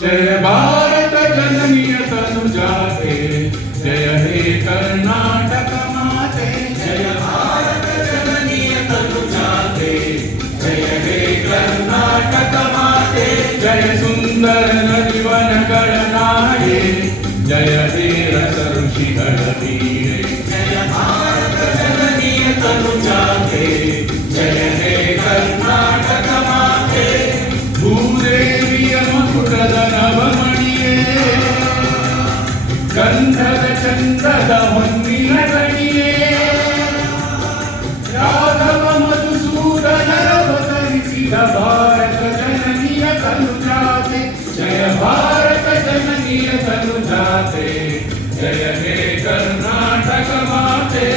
जय भारत जननीय तनुजाते, जय हे कर्नाटक माते। जय भारत जननीय तनुजाते, जय हे कर्नाटक माते। जय सुंदर नदीवन गणनाडे, जय हे रस ऋषिगण वीरे। जय भारत जननीय तनुजाते, जय हे कर्नाटक माते। भूदेविय मकुटದ ನವಮಣಿಯೇ, ಗಂಧದ ಚಂದ್ರದ ಹೊನ್ನಿನ ಗಣಿಯೇ, ರಾಘವ ಮಧುಸೂದನರವತರಿಸಿದ ಭಾರತ ಜನನಿಯ ತನುಜಾತೆ। ಜಯ ಭಾರತ ಜನನಿಯ ತನುಜಾತೆ, ಜಯ ಹೇ ಕರ್ನಾಟಕ ಮಾತೆ।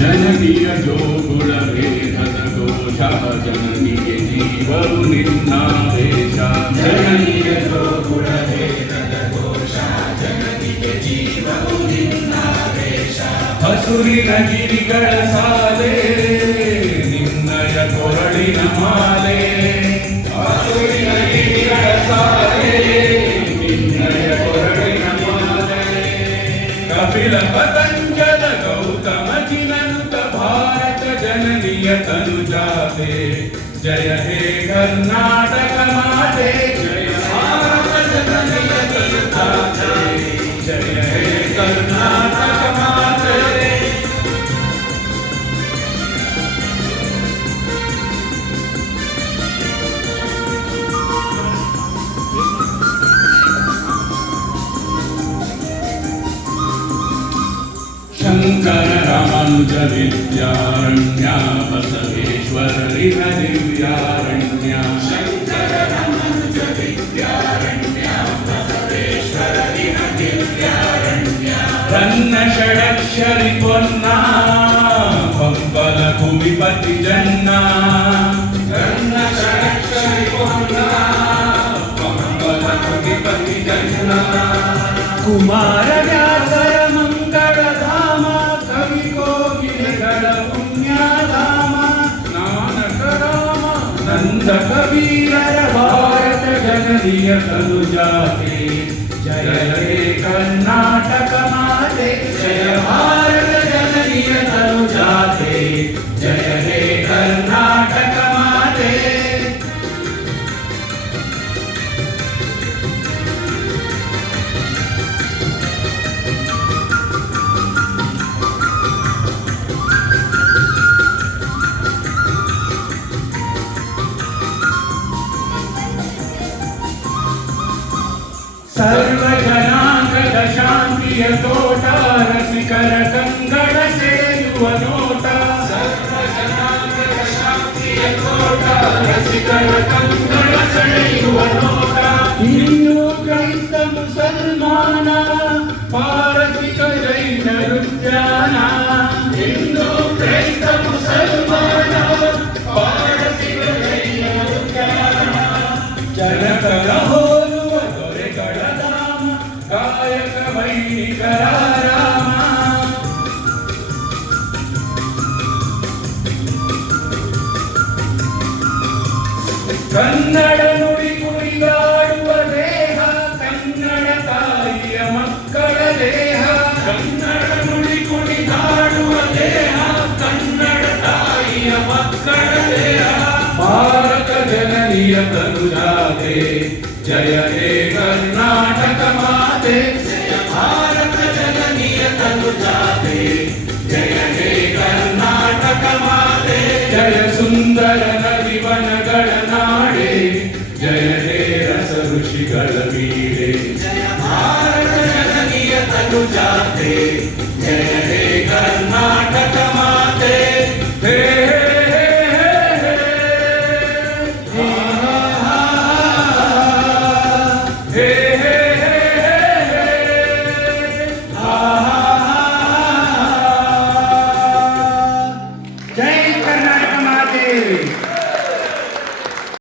ಜನನಿಯ ಜೋಗುಳ ವೇದದ ಘೋಷ, ಜನನಿಗೆ ಜೀವವು ನಿನ್ನಾದೇಶ। ಜನನಿಯ ಜೋಗುಳ ವೇದದ ಘೋಷ, ಜನನಿಗೆ ಜೀವವು ನಿನ್ನಾದೇಶ। ಹಸುರಿನ ಗಿರಿಗಳ ಸಾಲೆ, ನಿನ್ನಯ ಕೊರಳಿನ ಮಾಲೆ। ಹಸುರಿನ ಗಿರಿಗಳ ಸಾಲೆ, ನಿನ್ನಯ ಕೊರಳಿನ ಮಾಲೆ। ಕಪಿಲ ಪತಂಜಲ ಗೌತಮ ಜಿನನುತ ಭಾರತ ಜನನಿಯ ತನುಜಾತೆ, ಜಯ ಹೇ ಕರ್ನಾಟಕ ಮಾತೆ। ಜಯ ಭಾರತ ಜನನಿಯ ತನುಜಾತೆ, ಜಯ ಹೇ ಕರ್ನಾಟಕ ಮಾತೆ। ಶಂಕರ ರಾಮಾನುಜ ವಿದ್ಯಾರಣ್ಯ, ಬಸವೇಶ್ವರ ರಿಹ ದಿವ್ಯಾರಣ್ಯ। ಶಂಕರ ರಾಮಾನುಜ ವಿದ್ಯಾರಣ್ಯ, ಬಸವೇಶ್ವರ ರಿಹ ದಿವ್ಯಾರಣ್ಯ। ರನ್ನ ಷಡಕ್ಷರಿ ಪೊನ್ನ, ಪಂಪಲ ಭೂಮಿಪತಿ ಜನ್ನ। ರನ್ನ ಷಡಕ್ಷರಿ ಪೊನ್ನ, ಪಂಪಲ ಭೂಮಿಪತಿ ಜನ್ನ। ಕುಮಾರ ವ್ಯಾಸರ ಮಂಗಳಧಾಮ, ಕವಿ ಕೋಗಿಲೆಗಳ ಪುಣ್ಯಧಾಮ। ನಾನಕ ರಾಮ ನಂದ ಕಬೀರರ ಭಾರತ ಜನನಿಯ ತನುಜಾತೆ, ಜಯ ಹೇ ಕರ್ನಾಟಕ ಮಾತೆ। ಜಯ ಭಾರತ ಜನನಿಯ ತನುಜಾತೆ, ಜಯ ಹೇ ಕರ್ನಾಟಕ ಮಾತೆ। ಸರ್ವ ಜನಾಂಗದ ಶಾಂತಿಯ ತೋಟ, ರಸಿಕರ ಕಂಗಳ ಸೆಳೆಯುವ ನೋಟ। ಸರ್ವ ಜನಾಂಗದ ಶಾಂತಿಯ ತೋಟ, ರಸಿಕರ ಕಂಗಳ ಸೆಳೆಯುವ ನೋಟ। ಹಿಂದೂ ಕ್ರೈಸ್ತ ಮುಸಲ್ಮಾನ, ಪಾರಸಿಕ ಜೈನರು ಜ್ಞಾನ। ಹಿಂದೂ ಕ್ರೈಸ್ತ ಮುಸಲ್ಮಾನ, ಪಾರಸಿಕ ಜೈನರು ಜ್ಞಾನ। ಜನಕರ ಹೋಲುವ ದೊರೆಗಳ ಧಾಮ, ಕಾಯಕ ವೈಣಿಕರ ರಾಮ। ಕನ್ನಡ ನುಡಿ ಕುಣಿದಾಡುವ ದೇಹ, ಕನ್ನಡ ತಾಯಿಯ ಮಕ್ಕಳ ದೇಹ। ಕನ್ನಡ ನುಡಿ ಕುಣಿದಾಡುವ ದೇಹ, ಕನ್ನಡ ತಾಯಿಯ ಮಕ್ಕಳ ದೇಹ। ಭಾರತ ಜನನಿಯ ತನುಜಾತೆ, ಜಯ ಹೇ